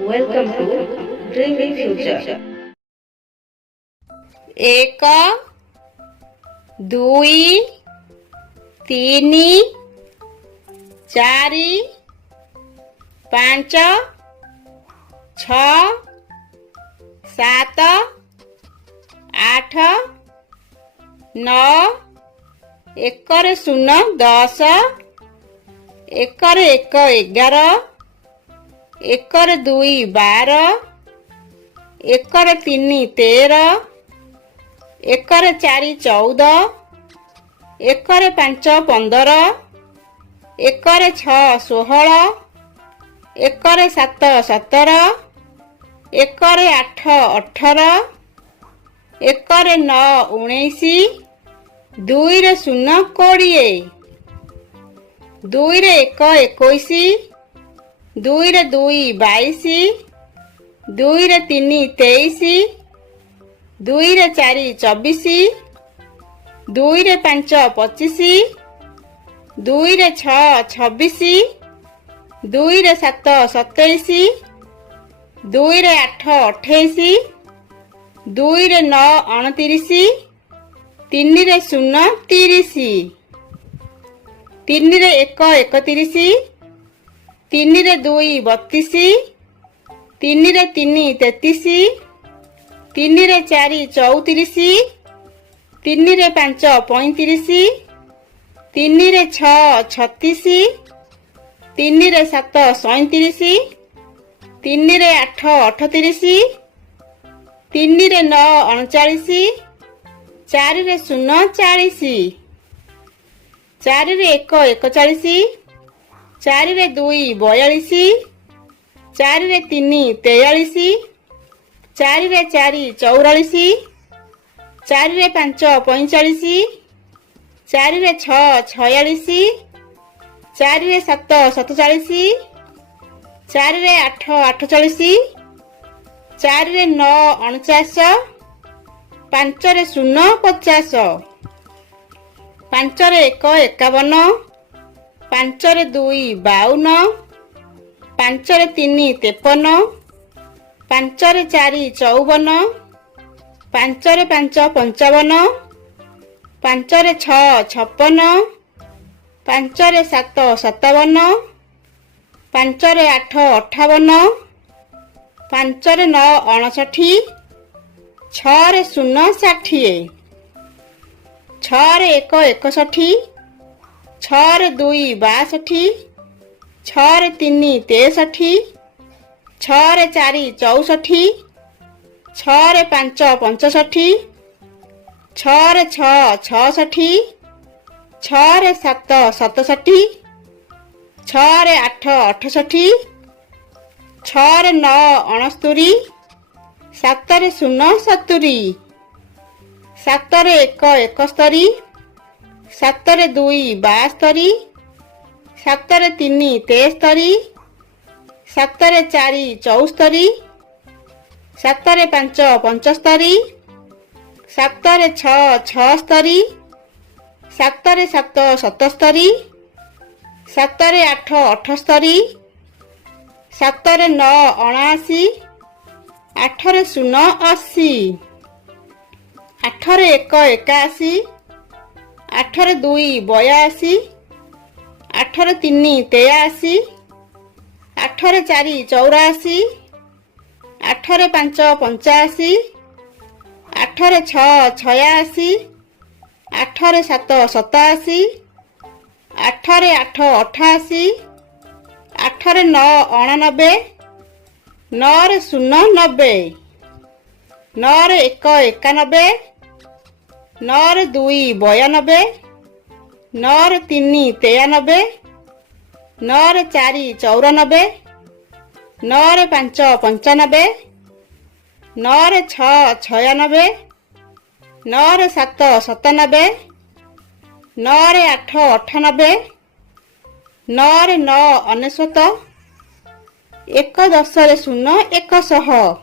Welcome to Dreaming Future. ଏକ ଦୁଇ ତିନି ଚାରି ପାଞ୍ଚ ଛଅ ସାତ ଆଠ ନଅ ଏକରେ ଶୂନ 10 ଏକରେ 1 11 ଏକରେ 2 12 ଏକରେ 3 13 ଏକରେ 4 14 ଏକରେ 5 15 ଏକରେ 6 16 ଏକରେ 7 17 ଏକରେ 8 18 ଏକରେ 9 19 ଦୁଇରେ 0 20 ଦୁଇରେ 1 21 ଦୁଇରେ 2 22 ଦୁଇରେ 3 23 ଦୁଇରେ 4 24 ଦୁଇରେ 5 25 ଦୁଇରେ 6 26 ଦୁଇରେ 7 27 ଦୁଇରେ 8 28 ଦୁଇରେ 9 29 ତିନିରେ 0 30 ତିନିରେ 1 31 ତିନିରେ 2 32 ତିନିରେ 3 33 ତିନିରେ 4 34 ତିନିରେ 5 35 ତିନିରେ 6 36 ତିନିରେ 7 37 ତିନିରେ 8 38 ତିନିରେ 9 39 ଚାରିରେ 0 40 ଚାରିରେ 1 41 ଚାରିରେ 2 42 ଚାରିରେ 3 43 ଚାରିରେ 4 44 ଚାରିରେ 5 45 ଚାରିରେ 6 46 ଚାରିରେ 7 47 ଚାରିରେ 8 48 ଚାରିରେ 9 49 ପାଞ୍ଚରେ 0 50 ପାଞ୍ଚରେ 1 51 ପାଞ୍ଚରେ 2 52 ପାଞ୍ଚରେ 3 53 ପାଞ୍ଚରେ 4 54 ପାଞ୍ଚରେ 5 55 ପାଞ୍ଚରେ 6 56 ପାଞ୍ଚରେ 7 57 ପାଞ୍ଚରେ 8 58 ପାଞ୍ଚରେ 9 59 ଛଅରେ 0 60 ଛଅରେ 1 61 ଛଅରେ 2 62 ଛଅରେ 3 63 ଛଅରେ 4 64 ଛଅରେ 5 65 ଛଅରେ 6 66 ଛଅରେ 7 67 ଛଅରେ 8 68 ଛଅରେ 9 69 ସାତରେ 0 70 ସାତରେ 1 71 ସାତରେ 2 72 ସାତରେ 3 73 ସାତରେ 4 74 ସାତରେ 5 75 ସାତରେ 6 76 ସାତରେ 7 77 ସାତରେ 8 78 ସାତରେ 9 79 ଆଠରେ 0 80 ଆଠରେ 1 81 ଆଠରେ 2 82 ଆଠରେ 3 83 ଆଠରେ 4 84 ଆଠରେ 5 85 ଆଠରେ 6 86 ଆଠରେ 7 87 ଆଠରେ 8 88 ଆଠରେ 9 89 9ରେ 0 90 9ରେ 1 91 9ରେ 2 92 9ରେ 3 93 9ରେ 4 94 9ରେ 5 95 9ରେ 6 96 9ରେ 7 97 9ରେ 8 98 9ରେ 9 ଅନେଶ୍ୱତ 1 10ରେ 0 100